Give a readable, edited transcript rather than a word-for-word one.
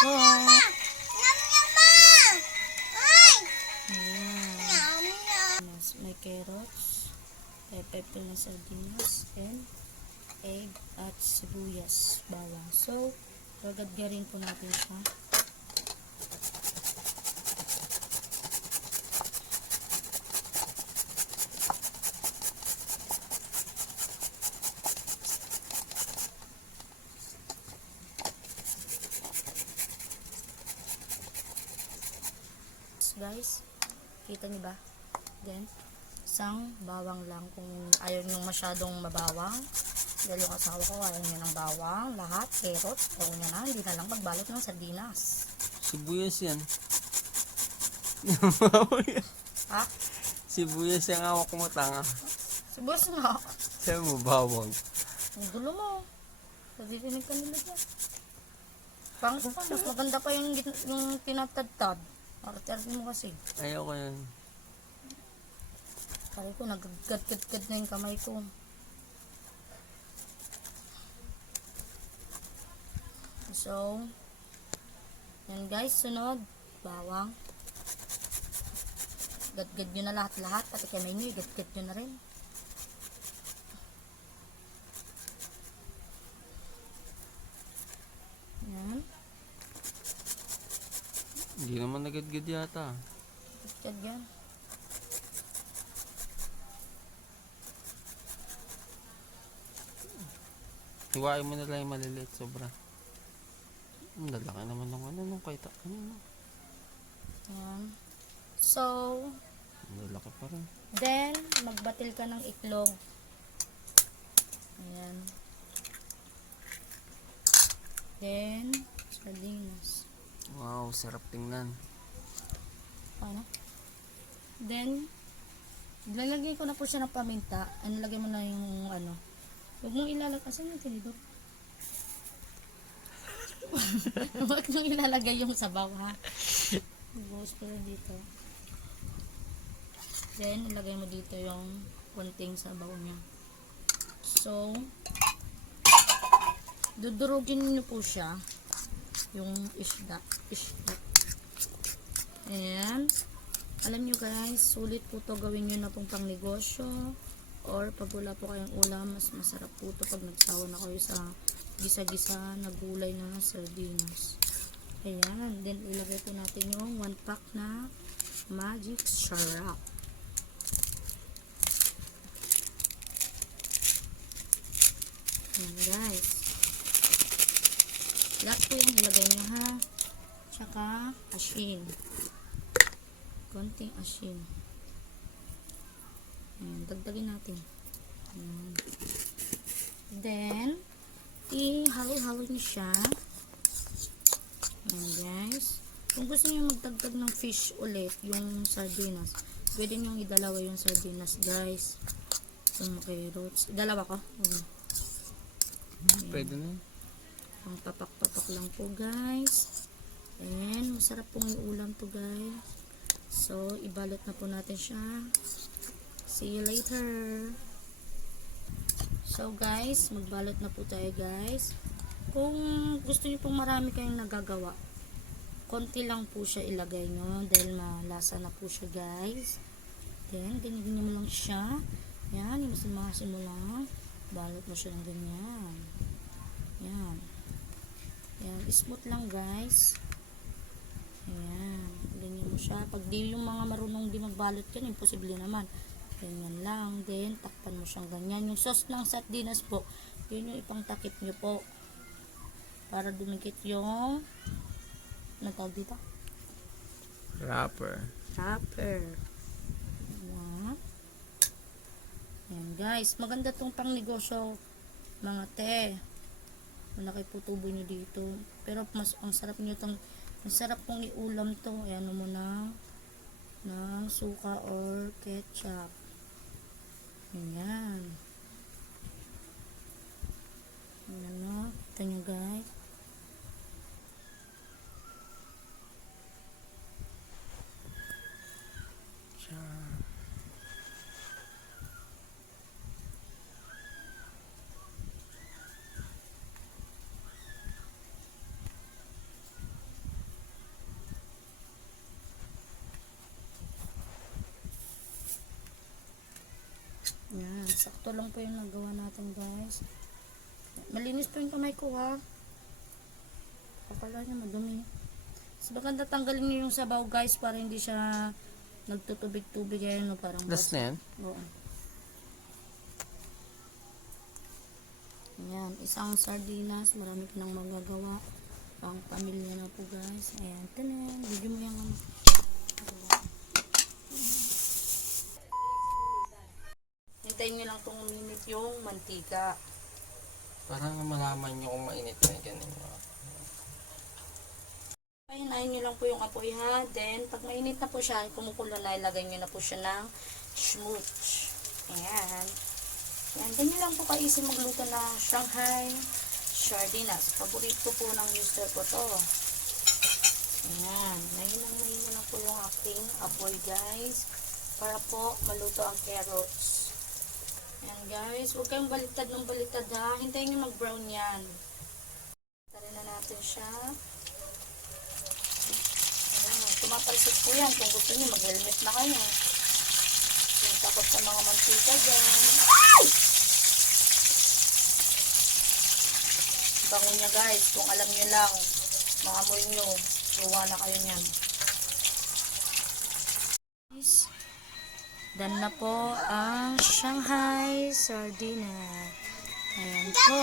po. Ayan. Yes, may carrots, pepper na sardinas, and egg at sibuyas, bawang. So, gagadgarin po natin siya. Guys, kita niyo ba? Then, isang bawang lang kung ayaw nyo masyadong mabawang. Dahil yung asawa ko ayaw nyo ng bawang, lahat, carrots, ayaw nyo na, hindi na lang magbalot ng sardinas. Sibuyas yan. Ha? Sibuyas yung hawak mo, tanga. Sibuyas nga. Sabi mo, bawang. Ang gulo mo. Nadidinig ka nila dyan. Pangit pa, mas maganda pa yung tinatadtad. Arte-arte mo kasi. Ayaw ko yan. Kaya ko, nagagad-gad na yung kamay ko. So, yan guys, sunod. Bawang. Gad-gad nyo na lahat-lahat. Pati kamay nyo, gad-gad nyo na rin. Yan. Hindi naman nagad-gad yata. Gad yan. Hiwain mo na lang yung maliliit, sobra. Ang lalaki naman ng nung kaita. Ano? Yan. So, Ang lalaki pa rin. then, magbatil ka ng itlog. Ayan. Then, sardinas. Wow, sarap tingnan. Ano? Then, lalagay ko na po siya ng paminta. Lagay mo na yung ano. Huwag mong ilalagay. Asan yung tinidor? Huwag mong ilalagay yung sabaw, ha? Buhos ko yun dito. Then, ilagay mo dito yung konting sabaw niya. So, dudurugin niyo po siya. Yung isda. And, alam nyo guys, sulit po to gawin nyo na pong pang negosyo. Or pag wala po kayong ulam, mas masarap po to pag nagsawa na kayo sa gisa-gisa na gulay na sardinas. Ayan. Then, ilagay po natin yung 1 pack na magic syrup. Ayan guys. Lahat po yung ilagay nyo ha. Tsaka asin. Konting asin. Ayan, dagdagin natin. Ayan. Then, ihalo-halo nyo siya. Ayan guys. Kung gusto nyo magdagdag ng fish ulit, yung sardinas, pwede nyo idalawa yung sardinas guys. Yung carrots. Idalawa ko. Ayan. Pwede na. Ang papak-papak lang po guys. And masarap pong yung ulam to guys. So ibalot na po natin siya. See you later. So guys, magbalot na po tayo guys. Kung gusto niyo pong marami kayong nagagawa, konti lang po siya ilagay nyo dahil malasa na po siya guys. Then ganyan mo lang siya. Yan, imasin mo lang. Balot mo siya ng ganyan. Yan. Yan, smooth lang guys. Ayan, ganyan mo siya. Pag di yung mga marunong di magbalot yan, imposible naman. Ganyan lang. Then, takpan mo siyang ganyan. Yung sauce ng sardinas po, yun yung ipang takip nyo po. Para dumikit yung nagtawag dito? Wrapper. Wrapper. Ayan. Ayan guys, maganda tong pang negosyo mga te. Malaki po tubo nyo dito. Pero mas ang sarap nyo tong, ang sarap pong iulam to. Ayan mo na ng suka or ketchup. Ayan. Ayan o. Kita nyo guys. sakto lang po yung nagawa natin guys. Malinis po yung kamay ko ha. Kapala niya madumi. So maganda tanggalin niyo yung sabaw guys para hindi siya nagtutubig-tubig ayan no, parang Last na yan? Oo. Ayan, isang sardinas, marami ka nang magagawa. Pang pamilya na po guys. Ayan, tanan. Video mo yung hintayin nyo lang itong uminit yung mantika. Para malaman nyo kung mainit na ganun. Pahinayin nyo lang po yung apoy ha. Then, pag mainit na po siya, kumukulo na, ilagay nyo na po siya ng smooch. Ayan. Ayan. Ganyan lang po kaisi magluto ng Shanghai sardinas. Paborito po ng mister ko to. Ayan. Ngayon na po yung aking apoy guys. Para po maluto ang carrots. Ayan guys. Huwag kayong baliktad ng baliktad ha. Hintayin nyo mag-brown yan. Tara na natin siya. Tumatalsik po yan. Kung gusto niyo, mag-helmet na kayo. Yung takot sa mga mantika dyan. Ay! Bango niya guys. Kung alam niyo lang, maamoy niyo, luwa na kayo niyan. Done na po ang Shanghai sardina. Ayan po.